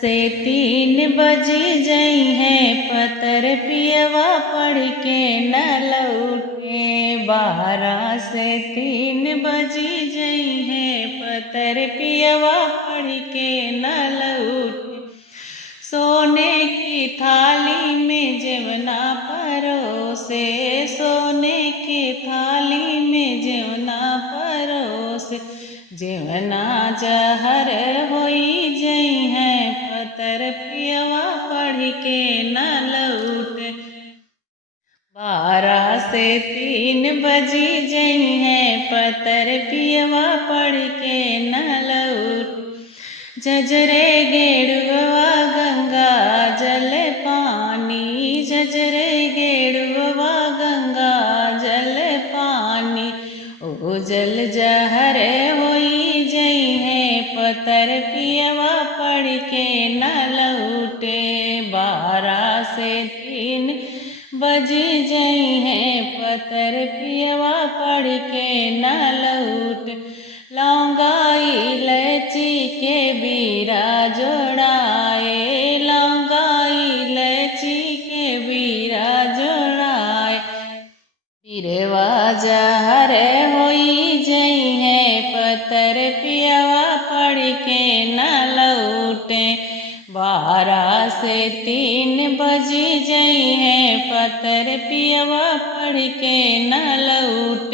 से 3 बज जई है पतर पियवा पढ़ के न लौटे। 12 से 3 बज जई है पतर पियवा पढ़ के न लौटे। सोने की थाली में जेवना परोसे, सोने की थाली में जेवना परोसे। जेवना जहर होई जई है पतर पियवा पढ़ के न लौटे। 12 से 3 बज जई है पतर पियवा पढ़ के न लौटे। झझरे गेड़ुआ गंगा जल पानी, झझरे गेड़ुआ गंगा जल पानी। ओ जल जहर होई जई है पतर पियवा पढ़ के न लौटे। 12 से 3 बज जई है पतर पियवा पढ़ के न लौटे। लौंगा इलायची के बीरा जोड़ाए, लौंगा इलायची के बीरा जोड़ाए। पिरवा जहर होई जई है पतर पियवा पढ़ के न लौटे। 12 से 3 बज जई है पतर पियवा पढ़ के न लौटे।